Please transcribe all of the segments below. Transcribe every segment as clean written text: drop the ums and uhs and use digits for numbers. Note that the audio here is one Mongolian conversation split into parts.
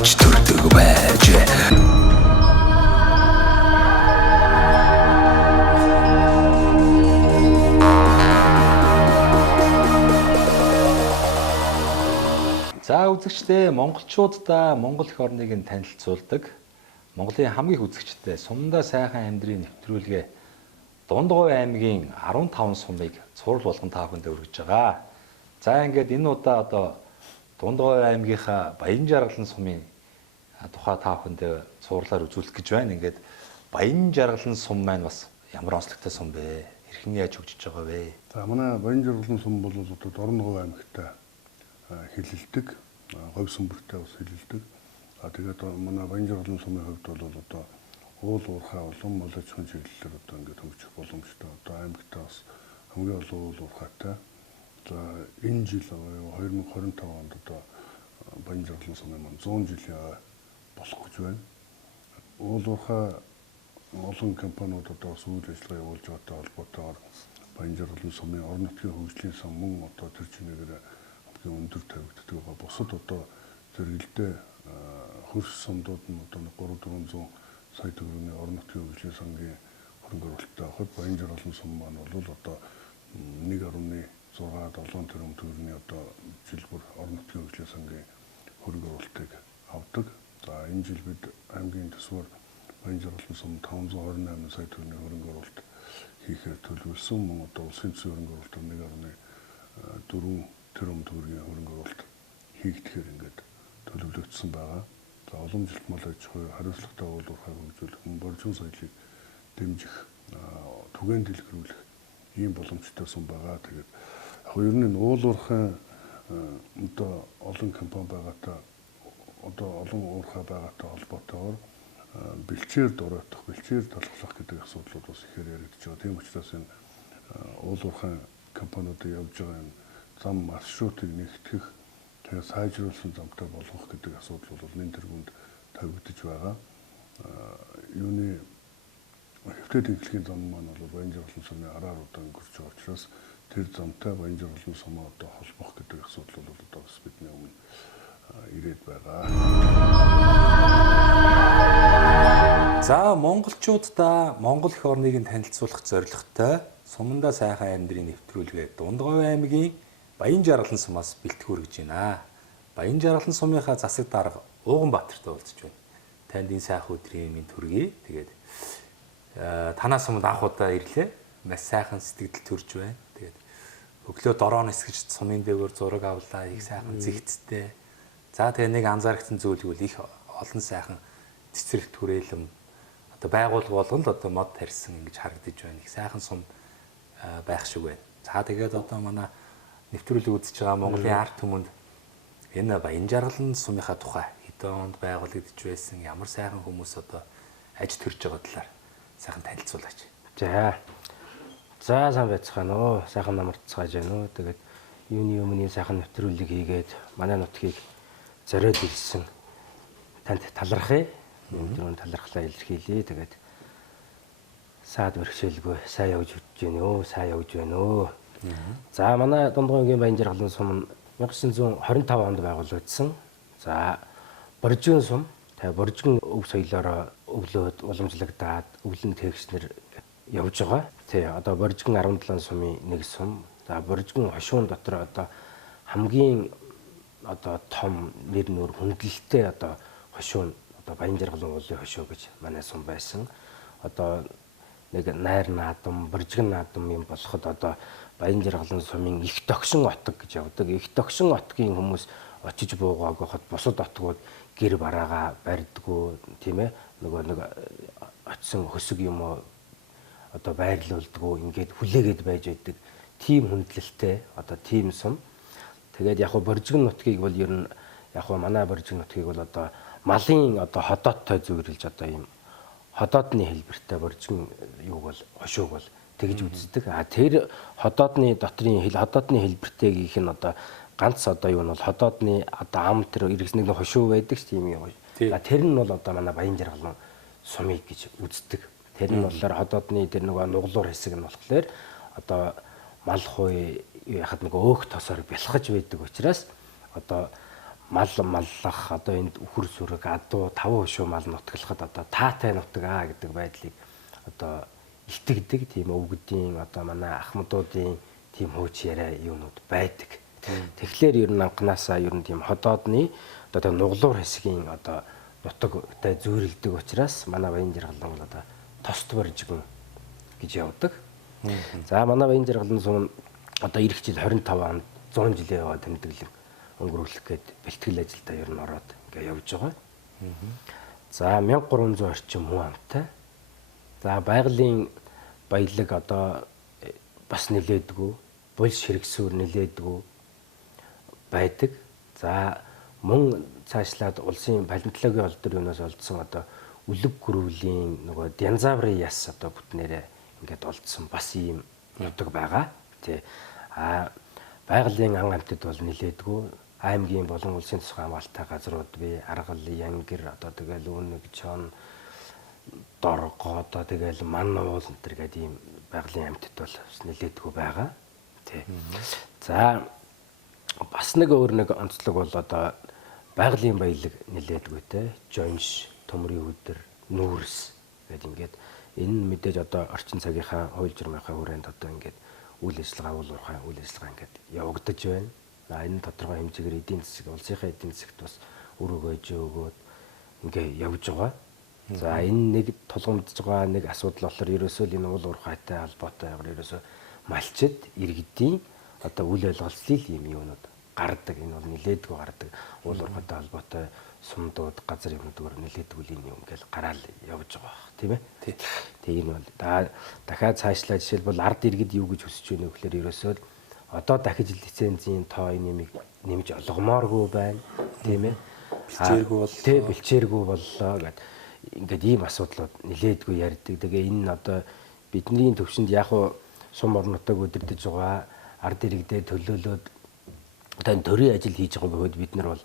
авч төрдөг байж. За үзэгчдээ монголчуудаа Монгол эх орныг нь танилцуулдаг Монголын хамгийн их үзэгчтэй Сумдаа сайхан амьдрын нэвтрүүлгээ Дундгой аймгийн 15 сумыг цуврал болгон та бүхэнд өргөж байгаа. За ингээд энэ удаа одоо Дундгой аймгийнхаа Баян Жаргалан сумын тухай та бүхэнд цувралаар үзүүлэх гэж байна. Ингээд Баян Жаргалан сум маань бас ямар онцлогтой сум бэ? Хэрхэн яаж хөгжиж байгаа вэ? За манай Баян Жаргалан сум бол одоо Дорногов аймагтай хилэлдэг, говь сүмбэртэй бас хилэлдэг. Тэгээд манай Баян Жаргалан сумын хувьд бол одоо уул уурхай улам олон ачааллын чиглэлээр одоо ингээд хөгжих боломжтой. Одоо аймагтаа бас хамгийн олон уул уурхайтай. За энэ жил 2025 онд одоо Баян Жаргалан сумын 100 жилийн болох гэж байна. Уул уурхай олон компаниуд одоо бас үйл ажиллагаа явуулж байгаатай холбоотойгоор Баян Жаргалан сумын орон нутгийн хөгжлийн сан мөн одоо тэр чинээгээр өндөр тавигддаг байгаа. Бусад одоо зэрэгэлдээ хөрс сумдууд нь одоо 300-400 сая төгрөгийн орон нутгийн хөгжлийн сангийн хөрөнгө оруулалттай байхад Баян Жаргалан сум маань бол одоо 1.6-7 тэрбум төгрөгийн одоо жилбэр орон нутгийн хөгжлийн сангийн хөрөнгө оруулалтыг авдаг. За энэ жил бид аймгийн төсвөр Баян Жаргалан сум 528 сая төгрөгийн хөрөнгө оруулалт хийхээр төлөвлөсөн. Мөн одоо улсын төсвийн хөрөнгө оруулалт 1.4 тэрбум төгрөгийн хөрөнгө оруулалт хийгдэхээр ингээд төлөвлөгдсөн байгаа. За уламжлалт мал аж ахуй хариуцлагатай уул уурхайг хөгжүүлэх, боржин соёлыг дэмжих, түгээн дэлгэрүүлэх ийм боломжтой сум байгаа. Тэгээд яг ер нь уул уурхай одоо олон компани байгаатай одоо олон уурхай байгаатай холбоотойгоор бэлчээр дураах, бэлчээр талхлах гэдэг асуудлууд бас ихээр яригдж байгаа. Тийм учраас энэ уул уурхай компаниудад явж байгаа энэ зам маршрутыг нэгтгэх, тэгээ сайжруулсан замтай болгох гэдэг асуудал бол энэ тэргуунд тавигдж байгаа. Юуны хэвтээд инхлэгийн зам маань бол Баян Жаргалан сумын араар удаан өнгөрч байгаа учраас тэр замтай Баян Жаргалан сумаа одоо холбох гэдэг асуудал бол одоо бас бидний өмнө ирээд байгаа. За монголчуудаа Монгол эх орныг нь танилцуулах зорилготой Сумдаа сайхан амьдрын нэвтрүүлгээ Дундгой аймгийн Баян Жаргалан сумаас бэлтгэл хүргэж байна. Баян Жаргалан сумынхаа засаг дарга Ууганбаатартай уулзж байна. Танд энэ сайхан өдрийн минь төргий. Тэгээд танаас өмнө анх удаа ирлээ. Маш сайхан сэтгэл төрж байна. Тэгээд өглөө дороо нисгэж сумын дээгүүр зураг авлаа. Их сайхан зэгцтэй. За тэгээ нэг анзаарчихсан зүйл бол их олон сайхан цэцэрлэг түрээлэм одоо байгуулга болгон л одоо мод тарьсан ингэж харагдаж байна. Их сайхан сум байх шиг байна. За тэгээд одоо манай нэвтрүүлэг үзэж байгаа Монголын ард түмэнд энэ Баян Жаргалан сумынхаа тухай хэдэн онд байгуулагдж байсан, ямар сайхан хүмүүс одоо аж төрж байгаа талаар сайхан танилцуулаач. За сайн байцгаана уу? Сайхан намарцгааж байна уу? Тэгээд юуны өмнө сайхан нэвтрүүлэг хийгээд манай нутгийг зориод ирсэн танд талархъя. Өнөөдөр талархлаа илэрхийлье. Тэгээд саад бэрхшээлгүй сайн явж байна уу? Сайн явж байна уу? За манай Дундгойгийн Баян Жаргалан сум 1925 онд байгуулагдсан. За боржин сум, тэгээ боржин өв соёлоор өглөөд уламжлагдаад өвлөн тэгснэр явж байгаа. Тий, одоо боржин 17 сумын нэг сум. За боржин хошуун дотор одоо хамгийн одоо том нэр нөр хүндлэлтэй одоо хошуун одоо Баян Жаргалан уулын хошуу гэж манай сум байсан. Одоо нэг найр наадам, боржин наадам юм болоход одоо Баян Жаргалан сумын их тогшин отог гэж явдаг. Их тогшин отгийн хүмүүс очиж буугааг хот бусад отгууд гэр бараагаа барьдгүү, тийм ээ. Нөгөө нэг очисон хөсөг юм уу одоо байрлуулдгүү, ингээд хүлээгээд байж байдаг. Тим хүндлэлтэй одоо тим сум. Тэгээд яг боржин нутгийг бол ер нь яг манай боржин нутгийг бол одоо малын одоо ходоодтой зөвөрлж одоо ийм ходоодны хэлбэртэй боржин юуг бол хошууг бол тэгж үздэг. Тэр ходоодны дотрын ходоодны хэлбэртэйгийнх нь одоо ганц одоо юу нь бол ходоодны одоо ам тэр эргэс нэг хошуу байдаг ш тийм юм. Тэр нь бол одоо манай Баян Жаргалан сумыг гэж үздэг. Тэр нь болохоор ходоодны тэр нөгөө нуглуур хэсэг нь болохоор одоо мал хой яхад нөгөө өөх тосоор бэлхаж байдаг учраас одоо маллах одоо энд үхэр сүрэг адуу таван хушуу мал нутгалахад одоо таатай нутаг гэдэг байдлыг одоо илтгэдэг тийм өвгдийн одоо манай ахмадуудын тийм хууч яриа юунууд байдаг. Тэгэхээр ер нь анханасаа ер нь тийм ходоодны одоо нуглуур хэсгийн одоо нутагтай зүйрлдэг учраас манай Баян Жаргалан бол одоо тост баржигэн гэж явдаг. За манай Баян Жаргалан сум одоо ирэх жил 25 онд 100 жилийн яваа тэмдэглэн өнгөрүүлэх гээд бэлтгэл ажилдаа ер нь ороод ингээ явж байгаа. За 1300 орчим хүн амтай. За байгалийн баялаг одоо бас нэлээдгүй, булш хэрэгсүүр нэлээдгүй байдаг. За мөн цаашлаад улсын палеонтологийн ол төр юунаас олдсон одоо үлэг гөрвлийн нөгөө динозаврын яс одоо бүтнээрээ ингээд олдсон бас ийм нутаг байгаа. Тэ байгалийн ан амьтад бол нэлээдгүй. Аймгийн болон улсын тусгай хамгаалалттай газрууд бий, Аргал, Янгир одоо тэгэл Үнэг, Чон, Дорго одоо тэгэл Мануул энэ төр гэдэг ийм байгалийн амьтад бол нэлээдгүй байгаа. Тэ. За бас нэг өөр нэг онцлог бол одоо байгалийн баялаг нэлээдгүйтэй. Жонш, төмрийн өдөр, нүүрс гэдэг ингээд энэ мэдээж одоо орчин цагийнхаа хууль журмынхаа хүрээнд одоо ингээд үйл ажиллагаа уул уурхай үйл ажиллагаа ингээд явагдаж байна. Энэ тодорхой хэмжээгээр эдийн засаг, улсынхаа эдийн засагт бас үр өгөөж өгөөд ингээ явж байгаа. За энэ нэг тулгамдж байгаа нэг асуудал болохоор ерөөсөө энэ уул уурхайтай холбоотой ерөөсөө малчид иргэдийн одоо үйл ойлголцлын юм юунууд гардаг. Энэ бол нэлээдгүй гардаг. Уул уурхайтай холбоотой сумдууд, газар юмнууд нэлээдгүй юм ингээл гараал явж байгаа бах, тийм ээ. Тэгээ энэ бол дахиад цаашлаа жишээлбэл ард иргэд юу гэж хүсэж байна вэ гэхээр ерөөсөө одоо дахиж лицензийн тоо нэмж олгомооргүй байна, тийм ээ. Бэлчээргүй боллоо гэд ингээд ийм асуудлууд нэлээдгүй ярьдаг. Тэгээ энэ одоо бидний төвшөнд яг уу сум орнотойг удирдах байгаа ард иргэдэд төлөөлөөд одоо энэ төрийн ажил хийж байгаа бөгөөд бид нар бол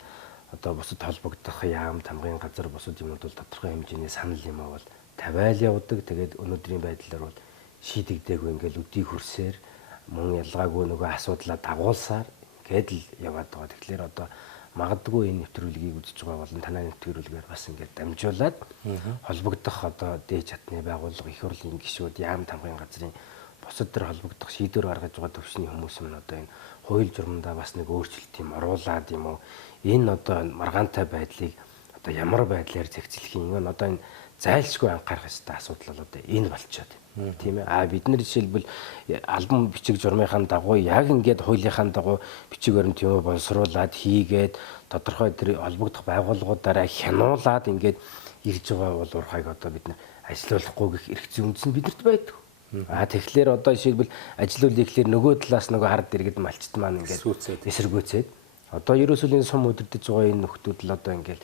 одоо бусад холбогдох яам тамгын газар бусад юмуд бол тодорхой хэмжээний санал юм аа бол тавиал явдаг. Тэгээд өнөөдрийн байдлаар бол шийдэгдээгүй ингээл өдийг хөрсөөр мөн ялгаагүй нөгөө асуудлаа дагуулсаар ингээд л яваад байгаа. Тэгэхээр одоо магадгүй энэ нэвтрүүлгийг үзэж байгаа болон танай нэвтрүүлгээр бас ингээд дамжуулаад холбогдох одоо дээд чатны байгууллага, их хурлын гишүүд, яам тамгын газрын бусад төр холбогдох шийдвэр гаргаж байгаа төвшний хүмүүс нь одоо энэ хууль журмандаа бас нэг өөрчлөлт юм оруулаад юм уу? Энэ одоо маргаантай байдлыг одоо ямар байдлаар зохицлох юм? Одоо энэ зайлшгүй анхаарах ёстой асуудал бол одоо энэ болчиход байна. Тийм ээ. Бид нар жишээлбэл албан бичиг журмынхаа дагуу яг ингээд хуулийнхаа дагуу бичиг баримт юм боловсруулад хийгээд тодорхой тэр холбогдох байгууллагуудаараа хянуулаад ингээд ирж байгаа бол уурхайг одоо бид нар ажилуулахгүй гэх эрх зүйн үндэс нь бидэрт байдаг. Тэгэхээр одоо жишээлбэл ажилуулъя гэхлээр нөгөө талаас нөгөө хард иргэд малчт маань ингээд эсэргүүцээд одоо ерөөсөө энэ сум удирдах байгаа энэ нөхдүүд л одоо ингээд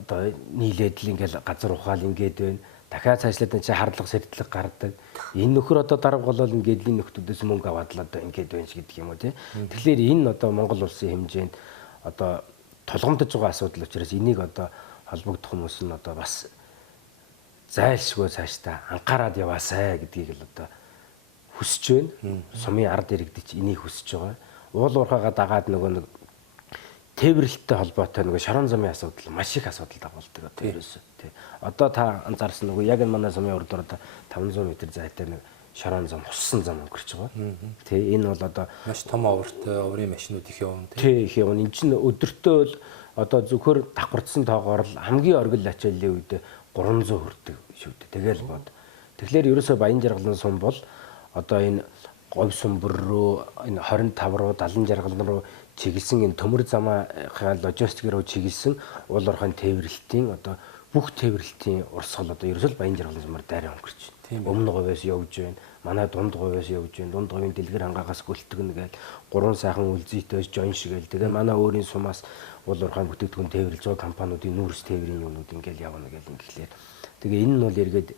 одоо нийлээд л ингээд газар ухаал ингээд байна. Дахиад цаашлаад энэ хардлага сэрдлэг гардаг. Энэ нөхөр одоо дарга болол ингээд энэ нөхдүүдээс мөнгө аваад л одоо ингээд байна ч гэдэг юм уу тий. Тэгэхээр энэ одоо Монгол улсын хэмжээнд одоо тулгамдж байгаа асуудал учраас энийг одоо холбогдох хүмүүс нь одоо бас зайлшгүй цаашдаа анхаарал яваасай гэдгийг л одоо хүсэж байна. Сумын ард иргэд ч энийг хүсэж байгаа. Уул уурхайгаа дагаад нөгөө нэг тээвэрлэлтэй холбоотой нөгөө шорон замын асуудал маш их асуудал дагуулдаг одоо ерөөсөө тий. Одоо та анзаарсан нөгөө яг энэ манай сумын урд одоо 500 м зайтай нэг шорон зам, хуссан зам өнгөрч байгаа. Тий энэ бол одоо маш том овртой, оврын машинууд их явна тий. Их явна. Энэ чинь өдөртөө л одоо зөвхөр давхардсан тоогоор л хамгийн оргил ачааллын үед 300 хүрдэг шүү дээ. Тэгэл бод. Тэгэхээр ерөөсөө Баян Жаргалан сум бол одоо энэ говь сүмбэр рүү энэ 25 руу 70 жаргал руу чиглэсэн энэ төмөр замаа логистик руу чиглэсэн уул уурхайн тээвэрлэлтийн одоо бүх тээвэрлэлтийн урсгал одоо ерөөсөө Баян Жаргалан сумаар дайраа өнгөрч байна. Өмнө говьоос явж байна. Манай дунд говьоос явж байна. Дунд говийн дэлгэр хангаагаас гөлтгөн гээл 3 сайхан үлзийтэйс жон шигээл. Тэгээ манай өөрийн сумаас уул уурхайн бүтээгдэхүүн тээвэрлж байгаа компаниудын нүүрс тээврийн юмнууд ингээл явна гээл ингээхлээр. Тэгээ энэ нь бол эргээд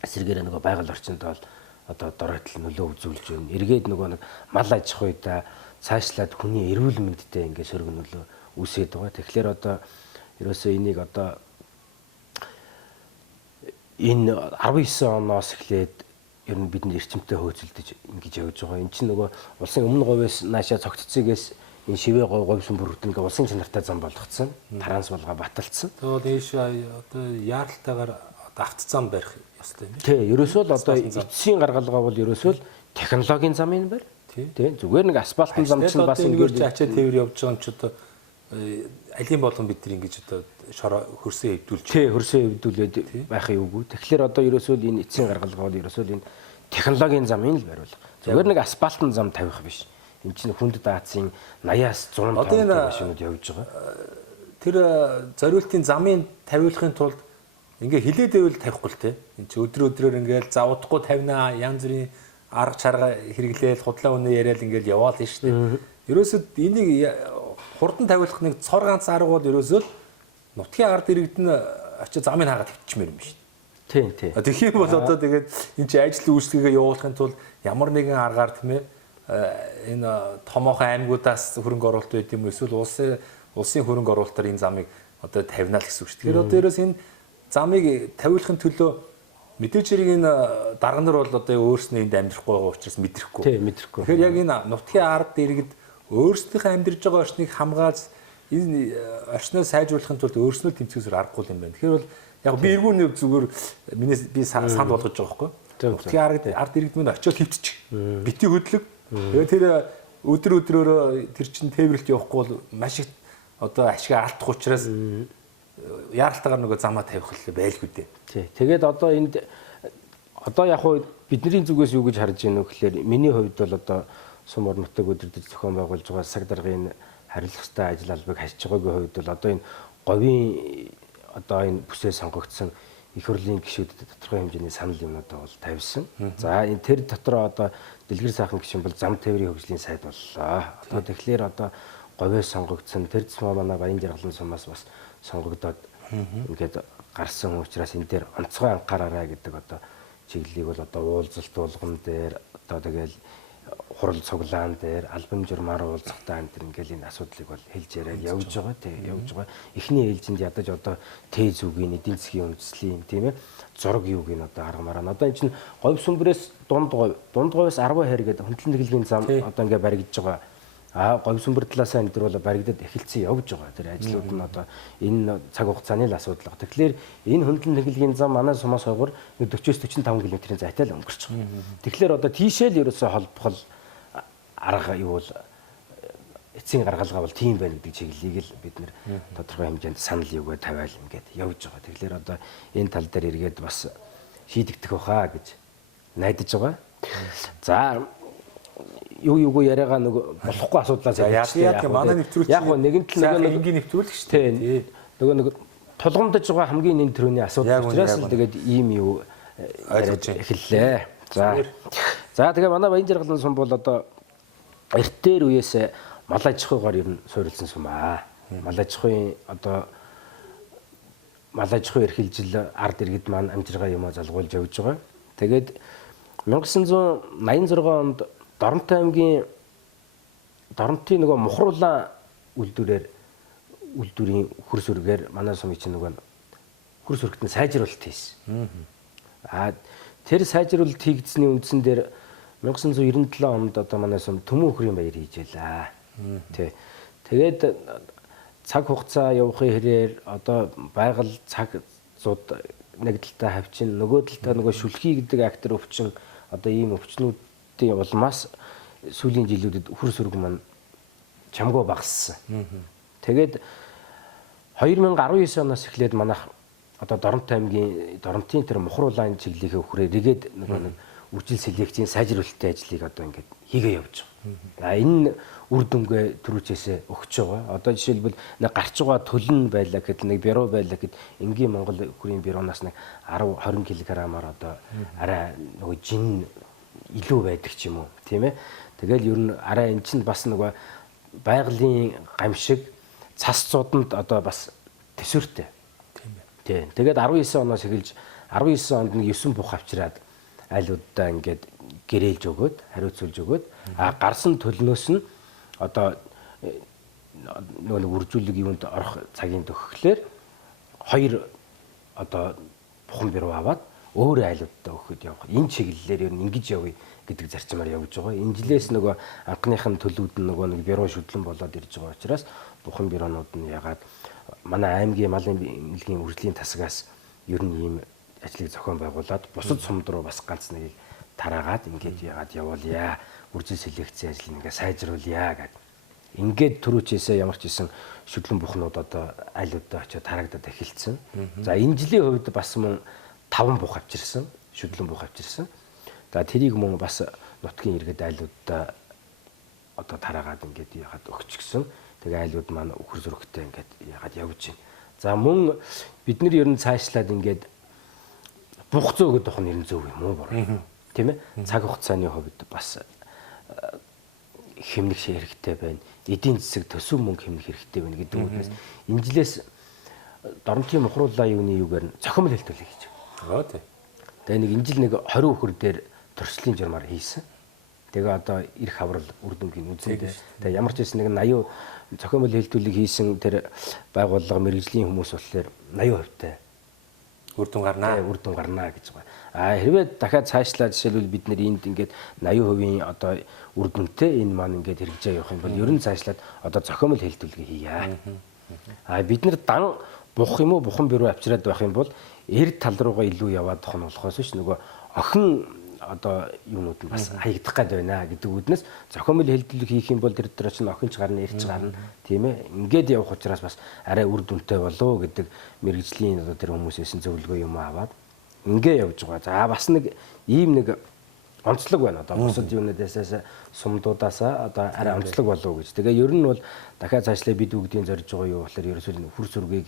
эсрэгээр нөгөө байгаль орчинд бол одоо доройтол нөлөө үзүүлж байна. Эргээд нөгөө нэг мал аж ахуйда цаашлаад хүний эрүүл мэндэд ингээд сөрөг нөлөө үүсээд байгаа. Тэгэхээр одоо ерөөсөө энийг одоо энэ 19 оноос эхлээд ер нь бидний эрчимтэй хөөцөлдөж ингэж явж байгаа. Энд чинь нөгөө улсын өмнө говьоос наашаа цогццгээс энэ шивээ говьсон бүрт ингээ улсын чанартай зам болгоцсон. Таранс болгоо баталцсан. Тэгээд дээш одоо яаралтайгаар авт зам барих ёстой юм. Тий, ерөөсөө л одоо эцсийн гаргалгаа бол ерөөсөө л технологийн зам юм байна. Тий, зүгээр нэг асфальтын зам чинь бас ингээд ачаа тээвэр явж байгаа юм ч одоо алийн болгон бид нар ингэж одоо шороо хөрсөө хөвдүүлж. Тий, хөрсөө хөвдүүлээд байхын үгүй. Тэгэхээр одоо ерөөсөө л энэ эцсийн гаргалгаа бол ерөөсөө л энэ технологийн замыг л бариулах. Зүгээр нэг асфальтын зам тавих биш. Энд чинь хүнд даацын 80-аас 100 тонн машинууд явж байгаа. Тэр зориултын замыг тавиулахын тулд ингээ хилээд байвал тавихгүй л те. Энд чи өдрөөр ингээл завдахгүй тавина янз бүрийн арга чарга хэрэглээл худлаа үнэ яриад ингээл яваал нь шүү дээ. Ерөөсөд энийг хурдан тавиулах нэг цор ганц арга бол ерөөсөө нутгийн ард иргэдэн очиж замыг хаагаад тавьчихмээр юм шүү дээ. Тий. Тэгэх юм бол одоо тэгээд энэ чи ажил үйлчлэгээ явуулахын тулд ямар нэгэн аргаар тийм ээ энэ томоохон аймагуудаас хөрөнгө оруулалт байд юм эсвэл улсын хөрөнгө оруулалтаар энэ замыг одоо тавина л гэсэн үг шүү. Тэгэхээр одоо ерөөс энэ замыг тавиулахын төлөө мэдээж хэрэг энэ дарга нар бол одоо өөрснөө энд амьдрахгүй байгаа учраас мэдрэхгүй. Тий, мэдрэхгүй. Тэгэхээр яг энэ нутгийн ард иргэд өөрсдийнхөө амьдарч байгаа орчныг хамгааж энэ орчноо сайжруулахын тулд өөрснөө тэмцэхээс аргагүй юм байна. Тэгэхээр бол яг би эргүүний зүгээр би санд болгож байгаа байхгүй. Нутгийн ард иргэд минь очиод хөвтчих. Бити хөдлөг. Тэгээ тэр өдрөөрөө тэр чин тээвэрлэлт явахгүй бол маш их одоо ашиг алдах учраас яаралтайгаар нөгөө замаа тавих л байлгүй дээ. Тий. Тэгээд одоо энд одоо яг хуу бидний зүгээс юу гэж харж байна вэ гэхээр миний хувьд бол одоо сум орон нутаг өдөрдөж зохион байгуулж байгаа саг даргын хариулах ёстой ажил албыг хасж байгаагийн хувьд бол одоо энэ говийн одоо энэ бүсээ сонгогдсон их хурлын гишүүдэд тодорхой хэмжээний санал юмнуудаа бол тавьсан. За энэ тэр дотор одоо дэлгэр сайхан гишүүн бол зам тээврийн хөгжлийн сайд боллоо. Одоо тэгэхээр одоо говьос сонгогдсон тэр зам манай Баян Жаргалан сумаас бас сонгогдоод ингээд гарсан учраас энэ дээр онцгой анхаараарай гэдэг одоо чиглэлийг бол одоо уулзалт болгон дээр одоо тэгэл хурал цуглаан дээр албан журмаар уулзахтаа энэ ингээл энэ асуудлыг бол хэлж яриад явж байгаа тий явж байгаа. Эхний ээлжинд ядаж одоо тез үгийн эдийн засгийн үндэслийн тийм ээ зураг юуг нь одоо аргамаараа. Одоо энэ чинь говь сүмбрээс дунд говьос 10 хайр гэдэг хөндлөн тэглэгийн зам одоо ингээ баригдаж байгаа. Говь сүмбэр талаасаа энэ төр бол баригдад эхэлсэн явж байгаа. Тэр ажлууд нь одоо энэ цаг хугацааны л асуудал. Тэгэхээр энэ хөндлөн тэглэгийн зам манай сумаас хойгоор 40-45 км-ийн зайтай л өнгөрч байгаа. Тэгэхээр одоо тийшээ л ерөөсөө холбох арга юу бол эцсийн гаргалгаа бол тийм байна гэдэг чиглэлийг л бид нэр тодорхой хэмжээнд санал юугаа тавиал ингээд явж байгаа. Тэгэхээр одоо энэ тал дээр эргээд бас шийдэгдэх байхаа гэж найдаж байгаа. За юу яриагаа нөгөө болохгүй асуудлаас яг манай нэвтрүүлэг яг нэгэн тал нөгөө энгийн нэвтрүүлэг шүү дээ. Нөгөө тулгамдж байгаа хамгийн нэн төрөний асуудал учраас л тэгээд ийм юу ойлгож эхэллээ. За тэгээ манай Баян Жаргалан сум бол одоо эртээр үеэс мал аж ахуйгаар ер нь суурилсан сум аа. Мал аж ахуйн одоо мал аж ахуй эрхэлжил ард иргэд маань амжиргаа юмаа залгуулж явж байгаа. Тэгээд 1986 онд Доронтой аймгийн Доронтын нөгөө Мухруулан үйлдвэрийн хөрс үргээр манай сумын чинь нөгөө хөрс үргэтэн сайжруулалт хийсэн. Тэр сайжруулалт хийгдсэний үндсэн дээр 1997 онд одоо манай сум Төмөн өхрийн баяр хийж байлаа. Тэгээд цаг хугацаа явахын хэрээр одоо байгаль цаг зууд нэг талтай хавчин нөгөө талтай нөгөө шүлхий гэдэг актер өвчин одоо ийм өвчнүүдийн улмаас сүүлийн жилүүдэд хөрс үрг маань чамгүй багассан. Тэгээд 2019 оноос эхлээд манайх одоо Доронтой аймгийн Доронтын тэр Мухруулан чиглэлийн хөрөөр игээд нэг үржил селекцийн сайжруулалтын ажлыг одоо ингээд хийгээ явж байгаа. Энэ үр дүнгээ түрүүчээсээ өгч байгаа. Одоо жишээлбэл нэг гарч байгаа төлн байлаа гэхэд нэг бюро байлаа гэхэд энгийн Монгол хүрийн бюроноос нэг 10-20 кг-аар одоо арай нөгөө жин илүү байдаг ч юм уу тийм ээ. Тэгэл ер нь арай эн чинь бас нөгөө байгалийн гамшиг цас цууданд одоо бас төсвөртэй. Тийм. Тэгээд 19 оноос эхэлж 19 онд нэг 9 бух авчираад айлуудаа ингээд гэрээлж өгөөд хариуцуулж өгөөд гарсан төлнөөс нь одоо нөгөө үржүүлэг юунд орох цагийн төгсгөлээр 2 одоо бухан бюро аваад өөр айлуудтай өгөхөд явах. Энэ чиглэлээр ер нь ингэж явъя гэдэг зарчмаар явж байгаа. Энэ жилээс нөгөө анхныхын төлөвүүд нь нөгөө нэг бюро шүтлэн болоод ирж байгаа учраас бухан бюронууд нь ягаад манай аймгийн малын эмнэлгийн үржлийн тасгаас ер нь ийм ажлыг зохион байгуулад бусад сумд руу бас ганц нэг тараагаад ингээд ягаад явуулъя. Үржил селекцийн ажлыг ингээд сайжруулъя гэдэг. Ингээд түрүүчээсээ ямар ч исэн шүтлэн бухнууд одоо айлуудаа очиод тарагдаад эхэлсэн. За энэ жилийн хувьд бас мөн 5 бух авчирсан, шүтлэн бух авчирсан. За тэрийг мөн бас нутгийн иргэд айлуудаа одоо тараагаад ингээд ягаад өгчихсөн. Тэгээ айлууд маань үхэр зүрхтэй ингээд ягаад явж байна. За мөн бид нар ер нь цаашлаад ингээд бух зөөгд авах нь ер нь зөв юм уу буруу. Тийм ээ? Цаг хугацааны хувьд бас хэмнэх хэрэгтэй байна. Эдийн засаг төсөв мөнгө хэмнэх хэрэгтэй байна гэдэг үгнээс энэ жилээс Доронтын мухрууллаа юуны юугаар зохиомл хэлтүүлэх гэж. Аа тий. Тэгээ нэг энэ жил нэг 20 өхөр дээр төрслийн журмаар хийсэн. Тэгээ одоо ирэх хаврал үр дүнгийн үзэндээ. Тэгээ ямар ч байсан нэг 80 зохиомл хэлтүүлэг хийсэн тэр байгууллага мэрэгжлийн хүмүүс болохоор 80% тай үр дүн гарнаа. Үр дүн гарнаа гэж байгаа. Хэрвээ дахиад цаашлаад жишээлбэл бид нэр энд ингээд 80% одоо үр дүнтэй энэ маань ингээд хэрэгжиж явах юм бол ер нь цаашлаад одоо зохиомл хэлтүүлгээ хийя. Бид нар дан бух юм уу бухан бюро авчираад байх юм бол эрд тал руугаа илүү яваад тох нь болохоос ш нөгөө охин одоо юунууд нь бас хаягдах гээд байна гэдэг үднээс зохиомл хэлтүүлэг хийх юм бол тэр дээр чинь охинч гарна эрч гарна тийм ээ ингээд явах учраас бас арай үр дүнтэй болоо гэдэг мэрэгжлийн одоо тэр хүмүүсээс зөвлөгөө юм аваад ингээ явж байгаа. За бас нэг ийм нэг онцлог байна одоо бусад юунуудаас сумдуудаас одоо арай онцлог болов гэж. Тэгээ ер нь бол дахиад цаашлаа бид бүгдийн зорж байгаа юу болохоор ерөөсөө хүр сүргийг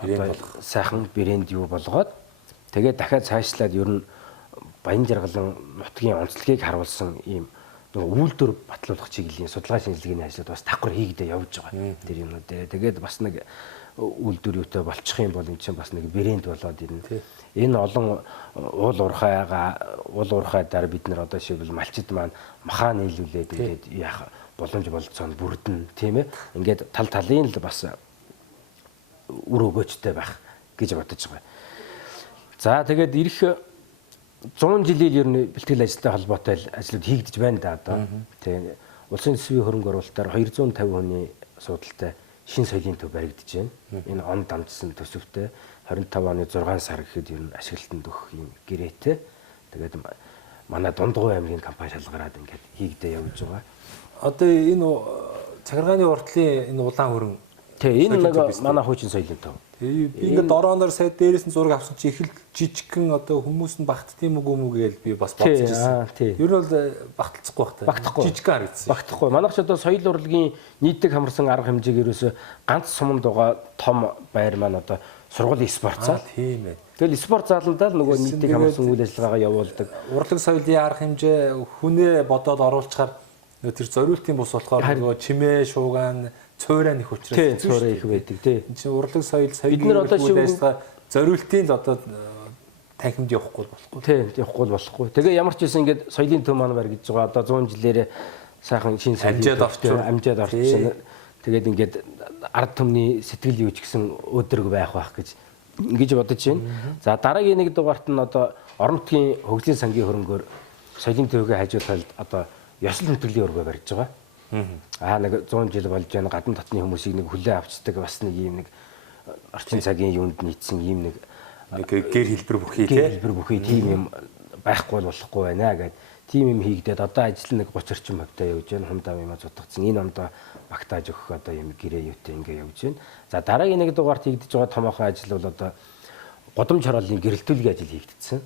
одоо сайхан брэнд юу болгоод тэгээ дахиад цаашлаад ер нь Баян жаргалан нутгийн онцлогийг харуулсан ийм үйлдвэр батлуулах чиглэлийн судалгаа шинжилгээний ажлууд бас давхар хийгдээ явж байгаа. Тэр юмнууд дээр тэгээд бас нэг үйлдвэр юутай болчих юм бол эн чинь бас нэг брэнд болоод ирнэ. Энэ олон уул уурхайдаар бид нар одоо шийдвэл малчид маань махаа нийлүүлээд ингээд яах боломж болцоонд бүрдэн тийм ээ. Ингээд тал талын л бас үр өгөөжтэй байх гэж бодож байгаа. За тэгээд ирэх 100 жилийн ер нь бэлтгэл ажилтай холбоотой ажлууд хийгдэж байна да одоо. Тэгээ улсын төсвийн хөрөнгө оруулалтаар 250 хүний суудалтай шин соёлын төв баригдаж байна. Энэ он дамжсан төсөвтэй 25 оны 6 сар гэхэд ер нь ашиглалтанд өгөх юм гэрээтэй. Тэгээд манай Дундгуй аймгийн компани шалгараад ингээд хийгдээ явж байгаа. Одоо энэ цагаргааны уртлын энэ улаан хөрөн энэ нэг манай хуучин соёлын төв. Би ингээд дорооноор сая дээрээс нь зураг авсан чи их л жижигхэн одоо хүмүүс нь багтдсан юм уу гээл би бас бодож ирсэн. Ер нь бол багталцахгүй багтаа. Жижигхэн харагдсан. Багтахгүй. Манайх ч одоо соёл урлагийн нийтдээ хамарсан арга хэмжээг ерөөсө ганц суманд байгаа том байр маань одоо сургуулийн спорт зал. Тийм ээ. Тэгэл спорт зааландаа л нөгөө нийтдээ хамарсан үйл ажиллагаагаа явуулдаг. Урлаг соёлын арга хэмжээ хүнээ бодоод оруулчихаар тэр зориултын бус болохоор нөгөө чимээ, шуугаан цойроо их учраас цойроо их байдаг тий. Энд чинь урлаг соёл бид нар одоо зориултын л одоо танхимд явахгүй болохгүй. Тий, явахгүй болохгүй. Тэгээ ямар ч байсан ингээд соёлын төв маань баригдаж байгаа. Одоо 100 жилээр сайхан шин соёлын амжаад орчихсон. Тэгээд ингээд ард түмний сэтгэл юу ч гэсэн өдрөг байх гэж ингэж бодож байна. За дараагийн нэг дугаарт нь одоо орон нутгийн хөгжлийн сангийн хөрөнгөөр соёлын төвийн хажууд талд одоо ёслол хөтөлбөрийн өргөө барьж байгаа. Нэг 100 жил болж байна. Гадна дотны хүмүүсийг нэг хүлээн авчдаг бас нэг ийм нэг орчин цагийн юунд нийцсэн ийм нэг гэр хэлбэр бүхий тийм юм байхгүй болохгүй байна гэд тийм юм хийгдээд одоо ажил нэг 30 орчим хувьтай явж байна. Хундаа юм зутгацсан. Энэ ондоо багтааж өгөх одоо юм гэрээ юутай ингээ явж байна. За дараагийн нэг дугаарт хийгдэж байгаа томоохон ажил бол одоо годамж хорооллын гэрэлтүүлгийн ажил хийгдсэн.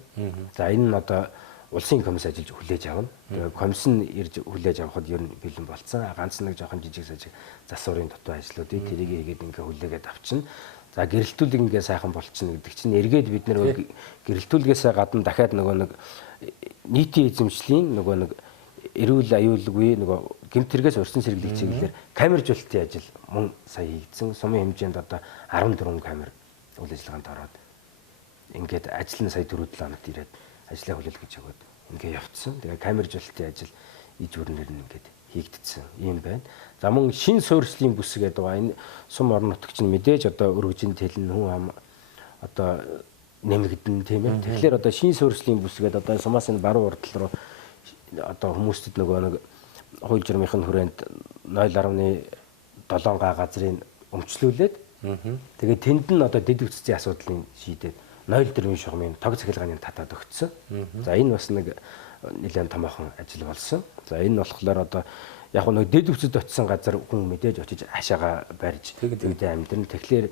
За энэ нь одоо улсын комисс ажиллаж хүлээж авна. Тэгээ комисс нь ирж хүлээж авахд ер нь бэлэн болцсон. Ганц нэг жоохон жижиг сажиг засварын дотоо ажлуудыг тэрийг хийгээд ингээ хүлээгээд авчна. За гэрэлтүүлэг ингээ сайхан болчихно гэдэг чинь эргээд бид нэр гэрэлтүүлгээс гадна дахиад нөгөө нэг нийтийн эзэмшлийн нөгөө нэг эрүүл аюулгүй нөгөө гэмт хэрэгээс урьдчилан сэргийлэх чиглэлээр камержуулалтын ажил мөн сая хийгдсэн. Сумын хэмжээнд одоо 14 камер үйл ажиллагаанд ороод ингээд ажил нь сая 4-7 хоногт ирээд ажлаа хүлээл гэж өгөөд ингээ явцсан. Тэгээ камержуулалтын ажил иж бүрнээр нь ингээд хийгдсэн юм байна. За мөн шин суурьшлийн бүс гэдэг байгаа. Энэ сум орон нутагч нь мэдээж одоо өргөжин тэлэн хүн ам одоо нэмэгдэн тийм ээ. Тэгэхээр одоо шин суурьслийн бүсгээд одоо Сумасын баруун урдтал руу одоо хүмүүстэд нөгөө нэг хууль журмынхын хүрээнд 0.7 га газрыг өмчлүүлээд тэгээд тэнд нь одоо дэд үтцийн асуудлыг шийдээд 0.4 шугамын тог цахилгааны татаад өгсөн. За энэ бас нэг нэлээд томоохон ажил болсон. За энэ болохоор одоо яг нэг дэд үтцэд очисон газар хүн мэдээж очиж хашаага барьж тэгээд амьдрын. Тэгэхээр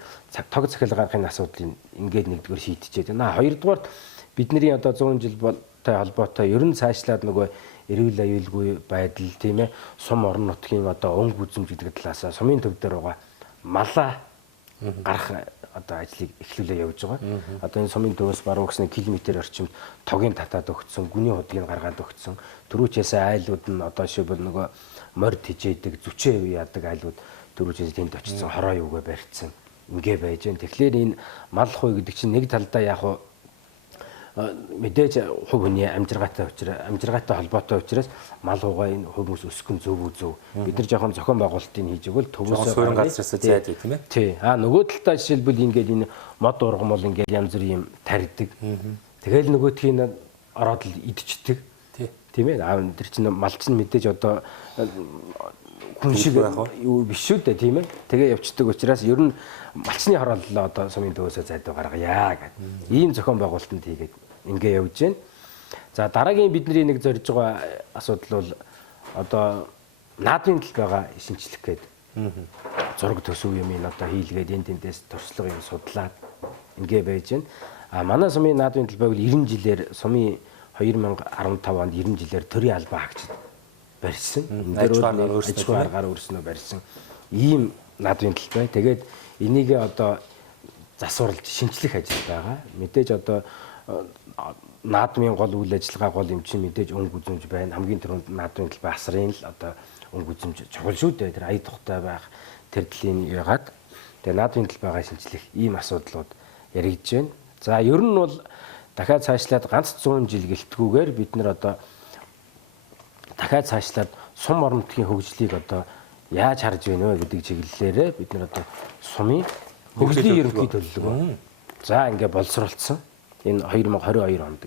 тог цахилгааны асуудлыг ингээд нэгдүгээр шийдчихээд байна. Хоёрдугаар бидний одоо 100 жил болтой холбоотой ер нь цаашлаад нөгөө эрүүл аюулгүй байдал тийм ээ сум орон нутгийн одоо өнгө үзэмж гэдэг талаас сумын төв дээр байгаа малаа гарах одоо ажлыг эхлүүлээ явж байгаа. Одоо энэ сумын төвөөс баруун гэснээр километр орчимд тогийн татаад өгсөн, гүний худгийг гаргаад өгсөн. Төрүүчээс айлууд нь одоо шивбэл нөгөө морд хижээдэг, зүчээ яадаг айлууд төрүүчээс тэнд очсон хороо юугаа барьцсан. Ингээ байж гэн. Тэгэхээр энэ мал хуй гэдэг чинь нэг талдаа яг мэдээж хувь хүний амжиргаатай холбоотой учраас мал хугаа энэ хүмүүс өсгөн зөв зөв бид нар жоохон зохион байгуулалтыг хийж өгвөл төвөөсөө суурин газраас зайдаг тийм ээ. Тий. Нөгөө талдаа жишээлбэл ингээд энэ мод ургам бол ингээд янз бүрийн юм тарьдаг. Тэгэл нөгөөдхийн ороод л идчихдэг. Тийм ээ. Тэр чинь мал чинь мэдээж одоо хүн шиг юу биш шүү дээ тийм ээ. Тэгээ явцдаг учраас ер нь малчны хорооллоо одоо сумын төвөөсөө зайдуу гаргая гэдэг. Ийм зохион байгуулалтанд хийгээд ингээ явж байна. За дараагийн бидний нэг зорж байгаа асуудал бол одоо наадмын тал байгаа шинжлэх гээд зураг төсөв юм ин одоо хийлгээд энэ тэндээс туршлага юм судлаад ингээ байж байна. А манай сумын наадмын тал байвал 90 жилээр сумын 2015 онд 90 жилээр төрийн албан хаагчид барьсан. Энэ дээр аж ахуй аргаар өөрснөө барьсан ийм наадмын тал бай. Тэгээд энийг одоо засварлаж шинжлэх ажил байгаа. Мэдээж одоо наадмын гол үйл ажиллагаа гол юм чинь мэдээж өнгө үзэмж байна. Хамгийн түрүүнд наадмын тал бай асрын л одоо өнгө үзэмж чухал шүү дээ. Тэр ая тухтай байх тэр талын ягаад тэгээ наадмын тал байгаа шинжлэх ийм асуудлууд яригдж байна. За ер нь бол дахиад цаашлаад ганц 100 жил гэлтгүүгээр бид нар одоо дахиад цаашлаад сум орон нутгийн хөгжлийг одоо яаж харж байна вэ гэдэг чиглэлээрээ бид нар одоо сумын хөгжлийн ерөнхий төлөвлөгөө за ингээ боловсруулсан. Энэ 2022 онд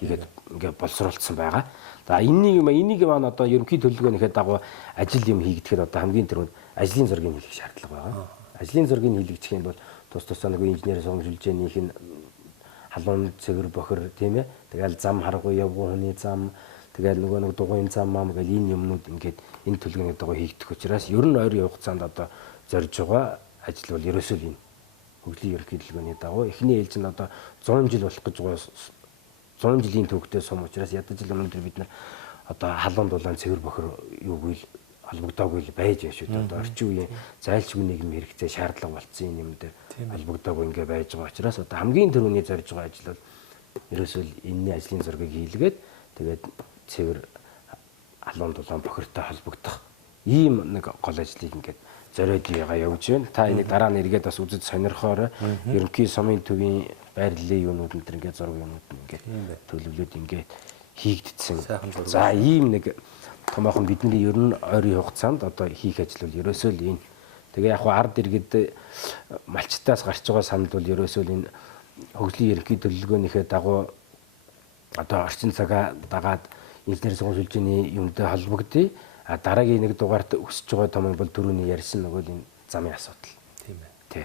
ингээ боловсруулсан байгаа. За энийг маань одоо ерөнхий төлөвлөгөөнийхээ дагуу ажил юм хийгдэхэд одоо хамгийн түрүүнд ажлын зургийг хийх шаардлага байгаа. Ажлын зургийг хийлгэх юм бол тус тусаа нэг инженер сургамжлалжээнийх нь халуун цэгэр бохир тийм ээ. Тэгэл зам харгуй явган хүний зам тэгэл нөгөө нэг дугуйн зам мам гэл энэ юмнууд ингээд энэ төлөвлөгөөний дагуу хийгдэх учраас ер нь ойрын хугацаанд одоо зорж байгаа ажил бол ерөөсөө энэ хөгжлийн ерөнхий төлөвлөгөөний дагуу эхний ээлж нь одоо 100 жил болох гэж байгаа 100 жилийн төвхтэй сум учраас ядаж жил өнөөдөр бид нар одоо халуун дулаан цэвэр бохир юугүй л холбогдоогүй л байж байна шүү дээ. Одоо орчин үеийн зайлшгүй нийгэм хэрэгцээ шаардлага болцсон юм дээр холбогдоогүй ингээ байж байгаа учраас одоо хамгийн түрүүний зорж байгаа ажил бол ерөөсөө энэний ажлын зургийг хийлгээд тэгээд цэвэр халуун дулаан бохиртой холбогдох ийм нэг гол ажлыг ингээд зориод явж байна. Та энийг дараа нь эргээд бас үзэж сонирхоорой. Ерөнхий сумын төвийн байрлалын юунууд энэ ингээд зураг юунууд ингээд төлөвлөд ингээд хийгдсэн. За ийм нэг томоохон бидний ер нь ойрын хугацаанд одоо хийх ажил бол ерөөсөө л энэ. Тэгээ яг хуу ард иргэд малчтаас гарч байгаа санал бол ерөөсөө л энэ хөгжлийн ерөнхий төлөвлөгөөнийхээ дагуу одоо орчин цагаа дагаад инженер сургамжлалжээний юмтай холбогдъё. А дараагийн нэг дугаарт өсөж байгаа том бол түрүүний ярьсан нөгөө л энэ замын асуудал. Тийм ээ. Тий.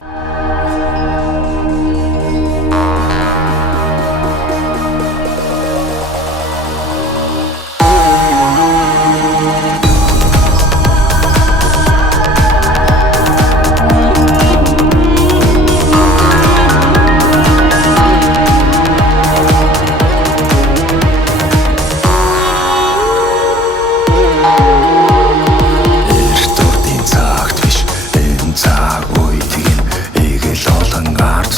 Цагт биш энэ цаг үед гин эгэл олон ард